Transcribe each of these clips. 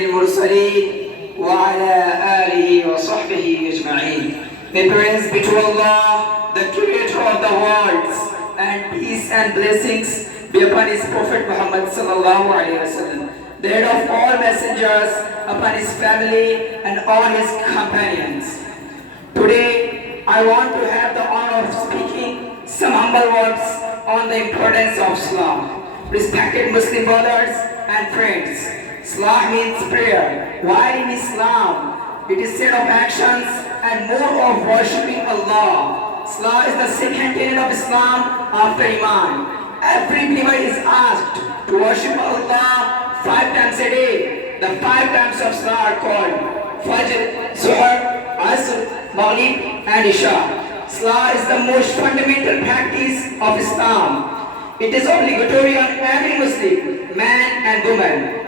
المرسلين وعلى آله وصحبه أجمعين. May praise be to Allah, the creator of the worlds, and peace and blessings be upon his Prophet Muhammad sallallahu alaihi wasallam, the head of all messengers, upon his family and all his companions. Today, I want to have the honor of speaking some humble words on the importance of Islam. Respected Muslim brothers and friends, Salah means prayer. While in Islam, it is said of actions and more of worshipping Allah. Salah is the second tenet of Islam after Iman. Every believer is asked to worship Allah 5 times a day. The 5 times of Salah are called Fajr, Zuhr, Asr, Maghrib and Isha. Salah is the most fundamental practice of Islam. It is obligatory on every Muslim, man and woman.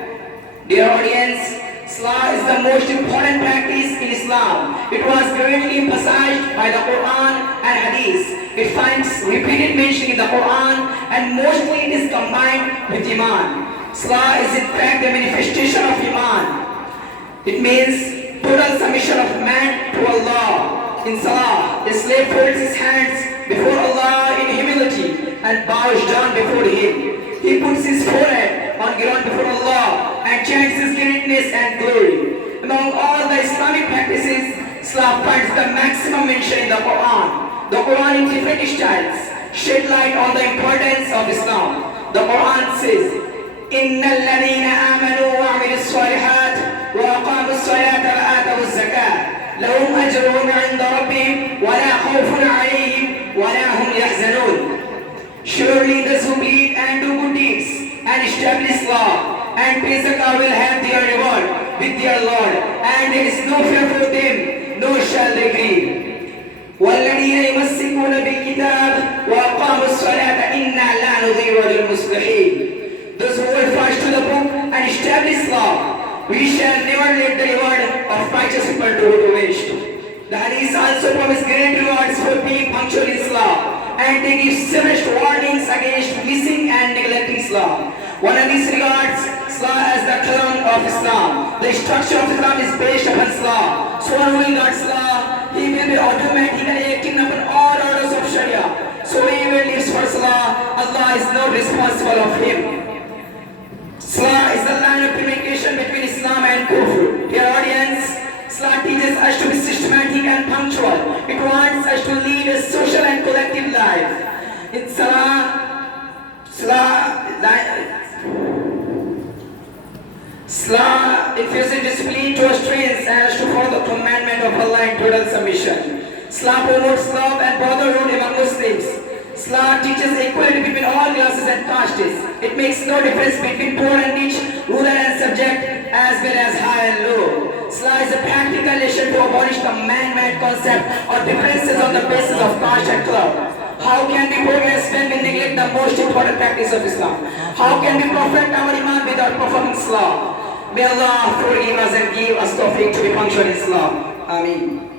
Dear audience, Salah is the most important practice in Islam. It was greatly emphasized by the Quran and Hadith. It finds repeated mention in the Quran and mostly it is combined with Iman. Salah is in fact the manifestation of Iman. It means total submission of man to Allah. In Salah, the slave folds his hands before Allah in humility and bows down before Him. He puts his forehead on ground before Allah and chants His greatness and glory. Among all the Islamic practices, Salah finds the maximum mention in the Quran. The Quran in different styles shed light on the importance of Islam. The Quran says, إِنَّ الَّذِينَ آمَنُوا وَعَمِلُوا الصَّالِحَاتِ وَأَقَامُوا الصَّلَاةَ وَآتَوُا الزَّكَاةَ لَهُمْ أَجْرُهُمْ عِنْدَ رَبِّهِمْ وَلَا خَوْفٌ عَلَيْهِمْ وَلَا هُمْ يَحْزَنُونَ. Surely those who believe and do good deeds and establish law and pay zakah will have their reward with their Lord, and there is no fear for them, nor shall they grieve. وَالَّذِينَ يُمَسِّكُونَ بِالْكِتَابِ وَأَقَامُوا الصَّلَاةَ إِنَّا لَا نُضِيعُ أَجْرَ الْمُصْلِحِينَ. Those who hold fast to the book and establish law, we shall never let the reward of righteous people go to waste. The Hadith also promise great rewards for being punctual in Salah, and they give serious warnings against missing and neglecting Salah. One of these regards Salah as the crown of Islam. The structure of Islam is based upon Salah. So one who regards Salah, he will be automatically acting upon all orders of Sharia. So whoever lives for Salah, Allah is not responsible of him. Salah is the line of communication between Islam and Kufr. Dear audience, Salah teaches us to be systematic and punctual. It wants us to lead a social and collective life. In Salah infuses discipline to our strengths and us to follow the commandment of Allah in total submission. Salah promotes love and brotherhood among Muslims. Salah teaches equality between all classes and castes. It makes no difference between poor and rich, ruler and subject, as well as high and low. Salah is a practical lesson to abolish the man-made concept or differences on the basis of caste and cloth. How can we progress when we neglect the most important practice of Islam? How can we perfect our iman without performing Salah? May Allah forgive us and give us tawfiq to be punctual in Islam. Ameen.